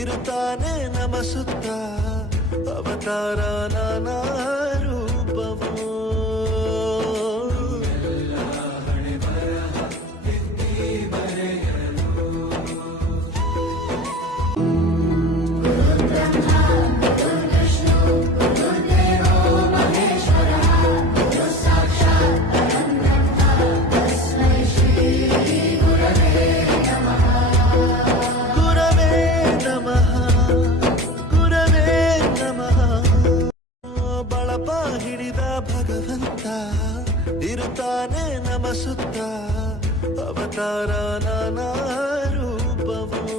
ಇರುತ್ತಾನೆ ನಮ ಸುತ್ತ ಅವತಾರ ನಾನಾ ರೂಪವೋ ಇರುತ್ತಾನೆ ನಮ ಸುತ್ತ ಅವತಾರ ನಾನಾ ರೂಪವೋ